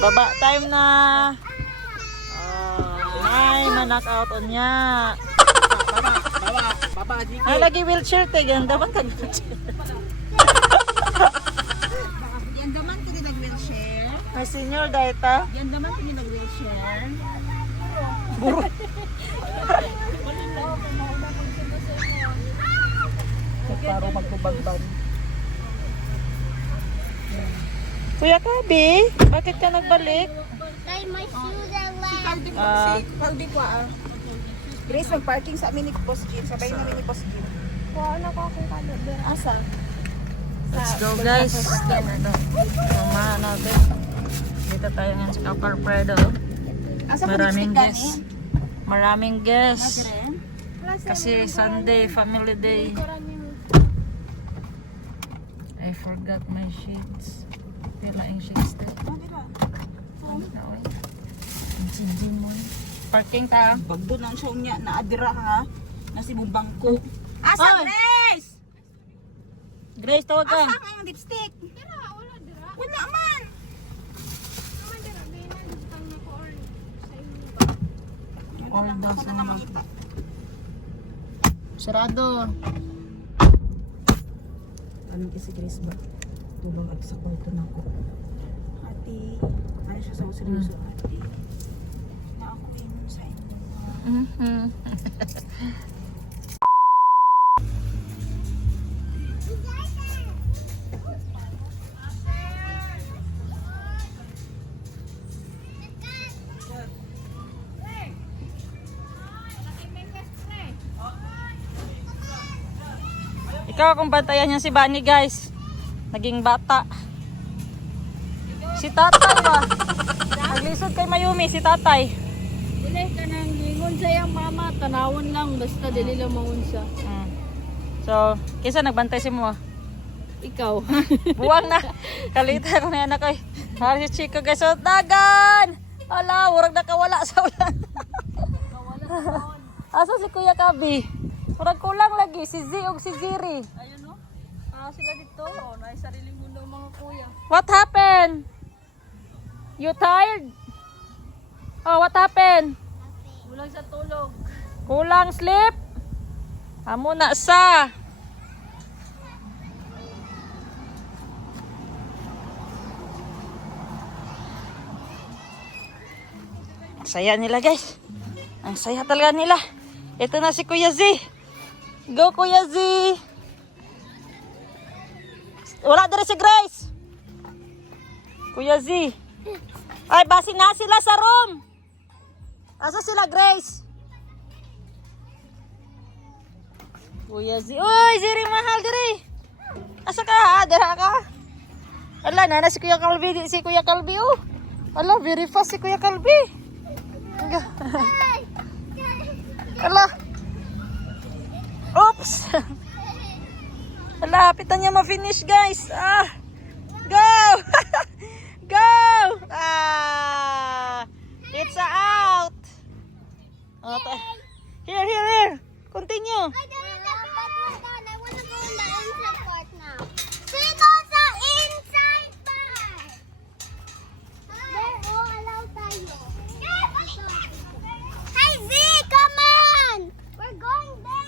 Baba time na. Ay, manak-out on niya. Baba, Ay, lagi wheelchair te. Ganda man tag wheelchair. Yan naman kini nag-wheelchair. May senior data. Yan naman kini nag-wheelchair. Para magkubagbag. Kuya Kabi, bakit ka nagbalik? Tay, my shoes are wet. Si Caldi ko Grace, mag-parking sa mini post gym. Sabay na mini post gym. Kuha na ko akong kado. Asa? Let's go guys. Mamahan natin. Dito tayo ngayon sa Kapar Predo. Asa ko Maraming lipstick guests. Maraming guests. Dire? Kasi Sunday, family day. I forgot my sheets. Pila yung sheets din. Oh, dira. Ang mo. Parking ta. Bagdo nang siya niya na adira ha. Na si bangko. Asa Ay! Grace? Grace, tawag ka. Asa ang lipstick? Dira, wala dira. Wala man. Naman dira, ganyan. Butang na ko or sa inyo. All Ako dogs na lang makita. Sarado. Ano kasi Grace ba? Tulong at sa kwarto na ko. Ate, ano siya sa seryoso ate? Na ako yun sa inyo. Ikaw kung bantayan niya si Bunny guys. Naging bata. Si tatay ba? Naglisod kay Mayumi si tatay. Dili ka nang lingon sa iyang mama, tanawon lang, basta dili lang maunsa. So, kisa nagbantay si mo. Ikaw. Buwang na. Kalita ko na yan ako. Hari si Chico guys. So, dagan! Ala, murag nakawala sa ulan. Asa si Kuya Kabi? Murag kulang lagi. Si Z o si Ziri. Ayun no. Sila dito, na sariling mundo mga kuya. What happened? You tired? Oh, what happened? Kulang sa tulog. Kulang sleep? Amo na sa. Ang saya nila guys. Ang saya talaga nila. Ito na si Kuya Z. Go Kuya Z. Wala din si Grace. Kuya Z. Ay, basi na sila sa room. Asa sila Grace? Kuya Z. Uy, Ziri mahal diri. Asa ka? Dira ka? Ala, nana si Kuya Kalbi. Si Kuya Kalbi, oh. Ala, very fast si Kuya Kalbi. Ala. Oops. Ala, pitan niya ma-finish, guys. Ah. Go. Go. Ah. It's out. Oh, here. Continue. I didn't get that one done. I want to go in the inside part now. Sino sa inside part? There, allow tayo. Hey Z, come on! We're going there!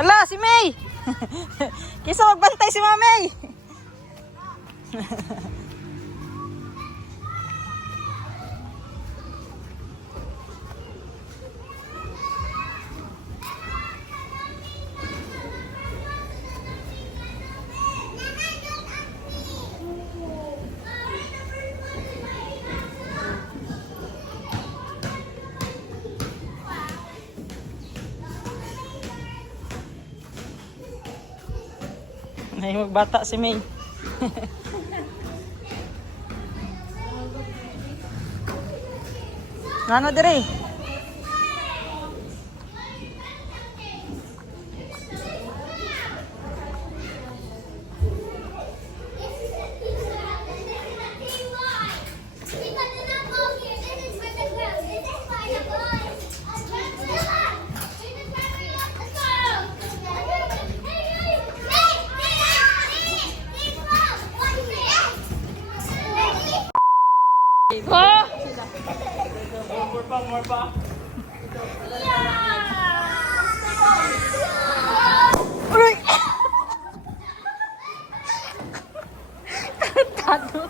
Ala, si May. Kisa magbantay si Mamay. Ay, magbata si May. Ano dire? Oh! Aray! Tato.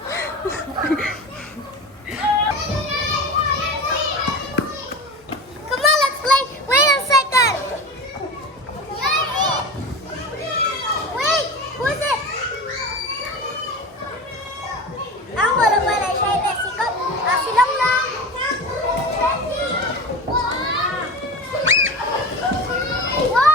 Come on, let's play. Wait a second. Wait, who's it? Ang wala wala siya ito. Sikot. Silang lang. Wow!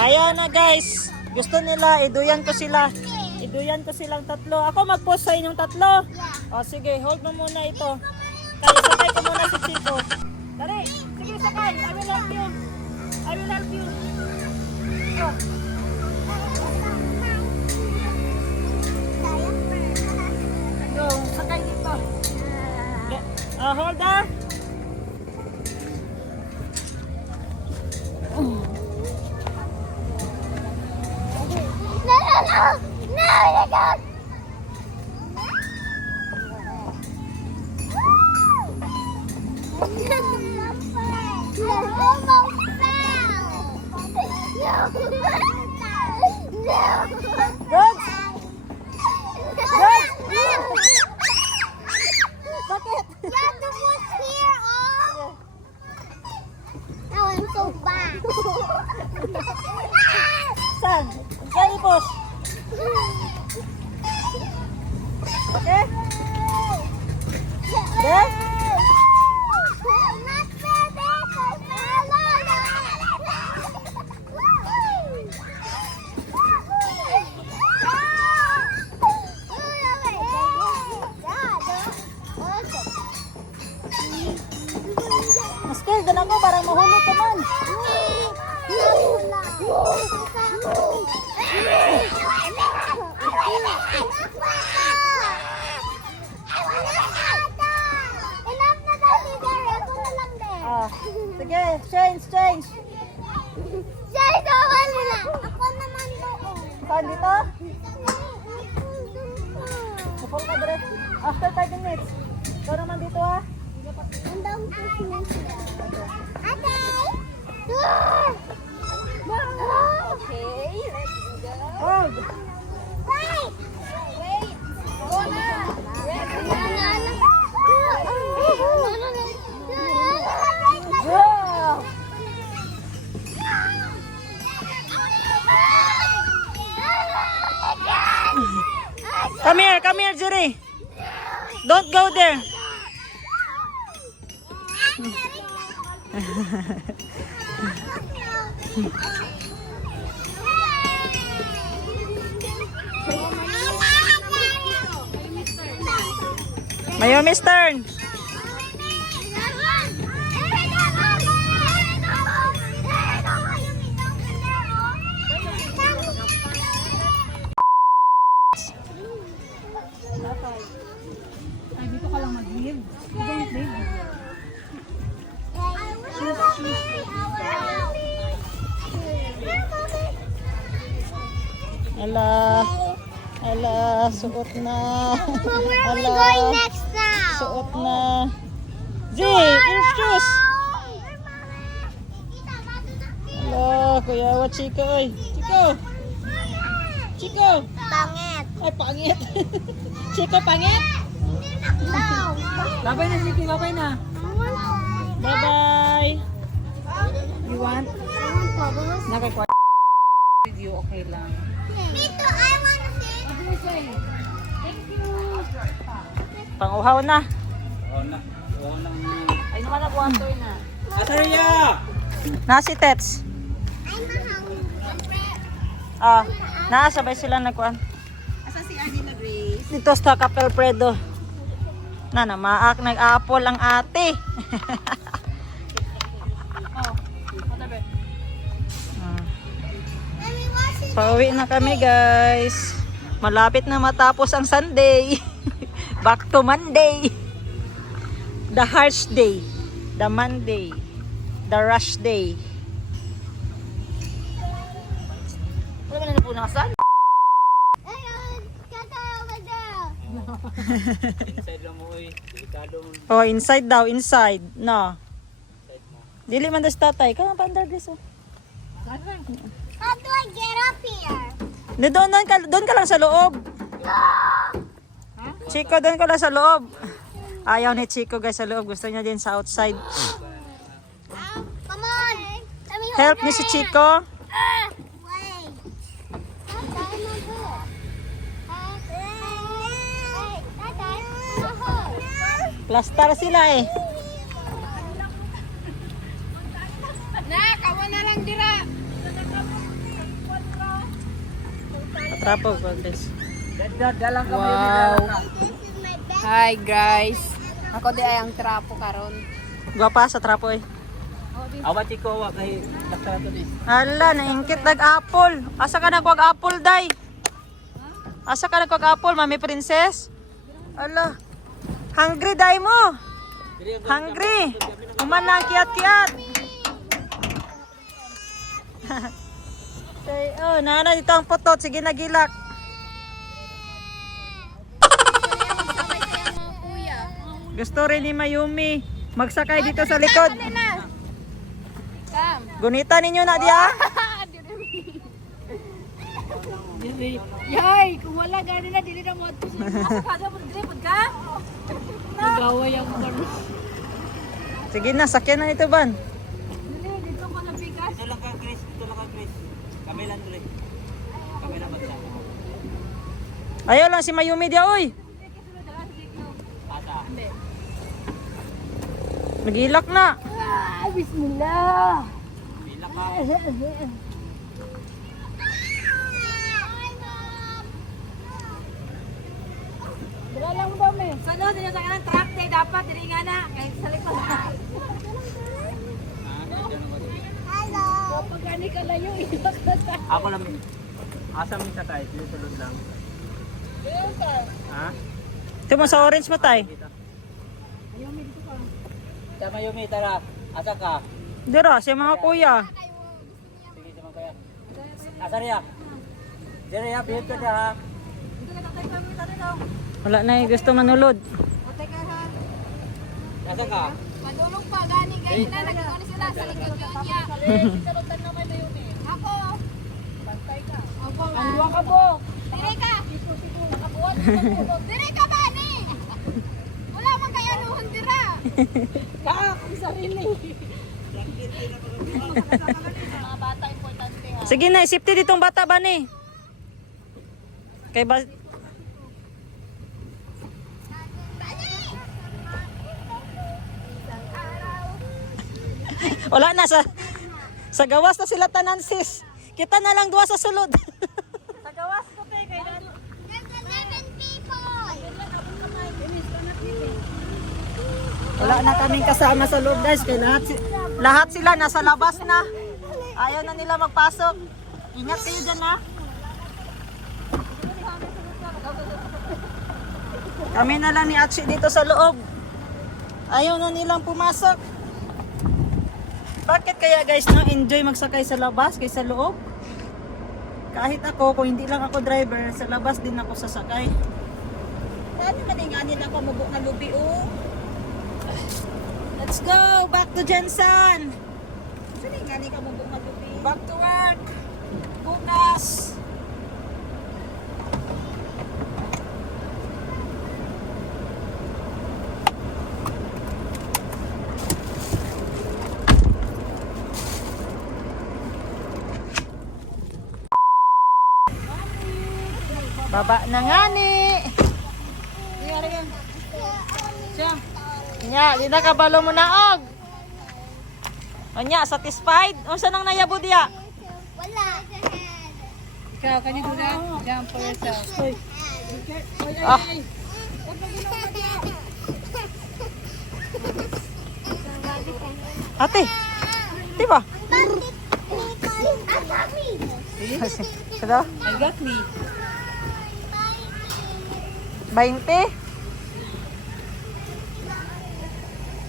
Ayaw na guys. Gusto nila, iduyan ko sila. Iduyan ko silang tatlo. Ako mag-post sa inyong tatlo. O sige, hold mo muna ito. Kaya sakay ko muna si Chico. Dali, sige sakay. I will help you. I will help you. Oh. Go, sakay dito. Hold on. Good. Bakit? You have to put here, oh. Now I'm so bad. Saan? Saan ipos? Okay? There? Not for this. Scared din ako, parang mahulog ka man. Enough na daw si Gary. Ako na lang din. Sige, change. Siya, ikawan mo na. Ako naman doon. Saan dito? Kapag ka dire. After 30 minutes. Ikaw naman dito ha. Andang pusin siya. Ate! Okay, let's go. Hold. Wait! Wait! Go na! Go! Come here, Jerry. Don't go there. Mayomi's turn. Ay, dito ka lang mag-live. You don't live. Ala, suot na. Where are we going next now? Suot na. Your shoes. Ala, kuya wa Chico, oy. Chico. Pangit. Ay, pangit. Chico, pangit. No. Babay na, Nikki. Babay na. Bye-bye. You want? Nakakwa. Video, okay lang. Me too. I want to see. Panguhaw na. Ay, naman ako ang toy na. Nasi Tets. I'm Sabay sila nagkuhan. Asa si Annie na Grace? Dito sa Capelfredo. Maak nag-apple ang ate. Pauwi na kami guys. Malapit na matapos ang Sunday. Back to Monday. The harsh day. The Monday. The rush day. Wala na napunasan? Oh, inside daw, inside. No. Dili man das tatay. Kaya pa under this. How do I get up here? Doon ka lang sa loob. Chico, doon ka lang sa loob. Ayaw ni Chico guys sa loob. Gusto niya din sa outside. Come on. Let me Help ni si Chico. Wait. Tatay, no good. Hey, tatay. Plastar sila eh. Na, kawan na lang dira. Atrapo ko guys. Wow. Hi guys. Ako di ay ang trapo karon. Gwapa sa trapo eh. Awat ikaw wa kay dakta to ni. Hala, naingkit nag-apple. Asa ka nagwag-apple, day? Asa ka nagwag-apple, mami princess? Hala. Hungry, day mo. Hungry. Kuman na ang kiat-kiat. Say, oh, nana dito ang putot. Sige, nagilak. Gusto rin ni Mayumi magsakay dito sa likod. Gunita ninyo na diya. Yay, kung wala gani na dili na mo ato sa. Asa ka mo dripod ka? Nagaway ang karon. Sige na, sakyan na ito, Ban. Dili dito ko na pikas. Ito lang ka Chris, ito lang ka Chris. Kami lang dre. Kami lang basta. Ayaw lang si Mayumi diya, oy. Ata. Nagilak na. Ah, bismillah. Pila ka. Dala lang ba me? Sano din sa kanang truck day dapat diri nga na kay sa likod. Hello. Kapag gani ka layo ilak na sa. Ako lang. Asa mi sakay, dito sulod lang. Ha? Ito mo sa orange matay. Tama Yumi, tara. Asa ka? Dira, si mga kuya. Sige, sama kaya. Asa riya? Dire ya, bihit ka diya ha. Wala na yung gusto manulod. Asa ka? Madulong pa gani gani na nagkuan sila sa likod niya. Ako. Pantay ka. Ako. Ano ka bo? Dire ka. Nakabuhat ka. Dire ka ba ni? Wala man kay anuhon dira. Ka kung sarili. Mga bata importante ha. Sige na, safety ditong bata ba ni? Kay ba... Wala na sa gawas na sila tanan sis. Kita na lang duwa sa sulod. Sa gawas ko kay There's 11 people. wala na kaming kasama sa loob guys. Kaya lahat sila nasa labas na. Ayaw na nila magpasok. Ingat kayo dyan ha. Kami na lang ni Atsi dito sa loob. Ayaw na nilang pumasok. Bakit kaya guys no, enjoy magsakay sa labas kaysa loob? Kahit ako, kung hindi lang ako driver, sa labas din ako sasakay. Paano maninganin ako mabuk na lubi oh? Let's go! Back to Jensen! Saan nga ka mabuk na lubi? Back to work! Bukas! Baba na nga ni. Siya. Nya, di na kabalo mo na og. Anya, satisfied? Unsa nang nayabo diya? Wala. Ikaw kanino na jump for yourself. Ah, ate. Di ba? Kada? I got me. 20?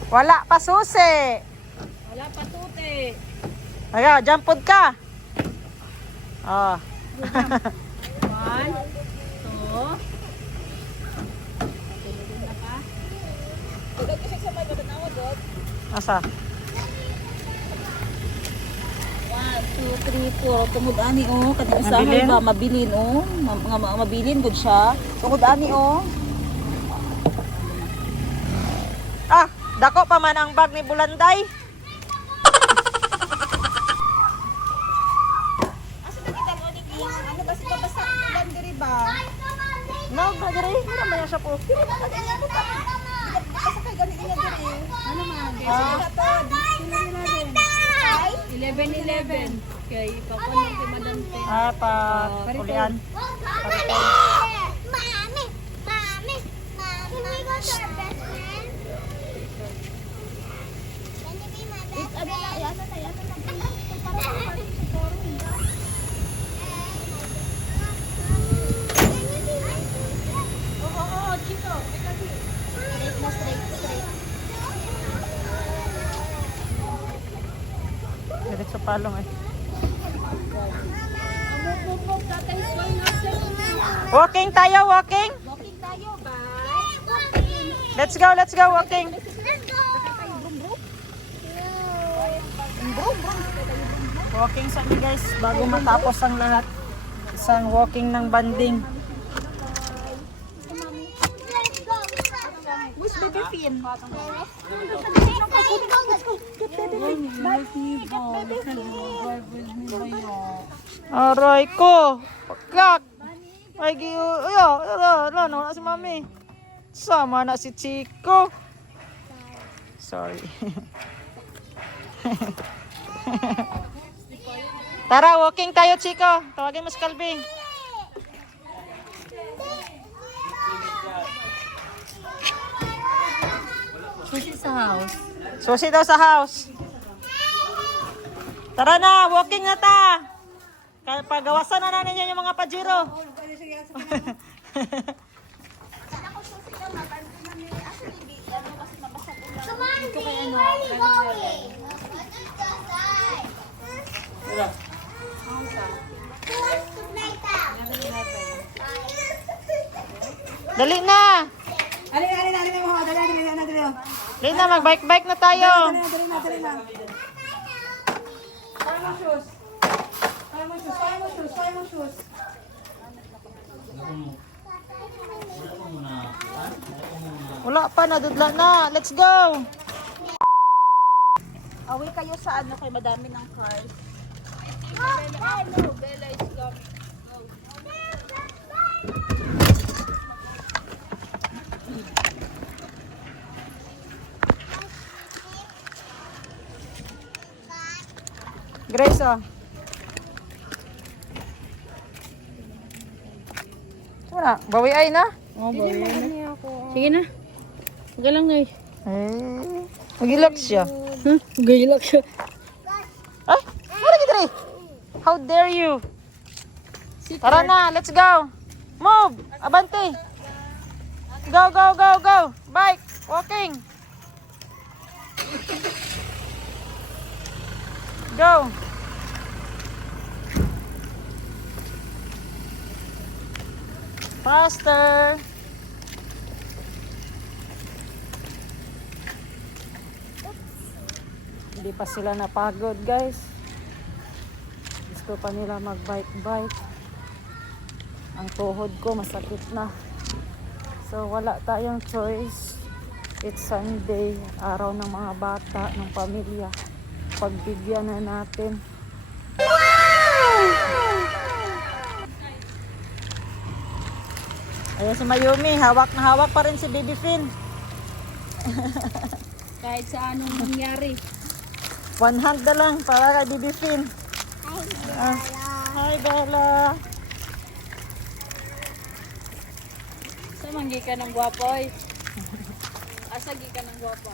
Wala pa susi. Wala pa tute. Ayaw, jumpod ka. Oh. 1 2 Asa? 1, 2, 3, 4. Tungod ani oh, kanang usahay Mabilin? ba mabilin oh. Mabilin gud siya. Tungod ani oh. Ah, dako pa man ang bag ni Bulanday. Asa nakita mo ni ano ba sila basta lang diri ba? No, bagay. Wala man siya po. pasakay gani niya diri. Ano man? Ah. 11-11. Kay pakuan kay Madam Ten. Pa kulian. Mommy, mommy, mommy. Can we go to our best friend? Can you be my best friend? Oo, Chito. Straight na, straight. Diretso palong eh. Amok tatay soy na sa. Walking tayo, walking. Walking tayo, bye. Let's go, walking. Walking sa amin guys, bago matapos ang lahat. Isang walking ng banding. Who's baby Finn? Aray ko! Pagkak! Ay, wala si mami. Sama na si Chico. Sorry. Tara, walking tayo, Chico. Tawagin mo si Calvin. Sushi sa house. Susi daw sa house. Tara na, walking na ta. Pagawasan na ninyo yung mga pajero. Come on, Vin, where are you going? Who wants to play that? Dali na. Ali mo, dali. Dali na, mag-bike-bike na tayo. Dali na. Try mo shoes. Wala pa, nadudla na. Let's go. Away kayo sa ano kay madami ng cars. Bella is coming. Grace, oh. Wala, bawi ay na. Sige na. Huwag lang na Magilak siya. Gayilak siya. Ay, wala kita rin. How dare you? Tara na, let's go. Move, abante. Go. Bike, walking. Go. Faster. Hindi pa sila napagod, guys. Gusto pa nila mag-bike. Ang tuhod ko masakit na. So wala tayong choice. It's Sunday, araw ng mga bata, ng pamilya. Pagbigyan na natin. Ayan si Mayumi, hawak na hawak pa rin si Baby Finn. Kahit sa anong nangyari. One hand na lang para kay Baby Finn. Hi Bella. Sa manggi ka ng gwapo, oy. Asagi ka ng gwapo.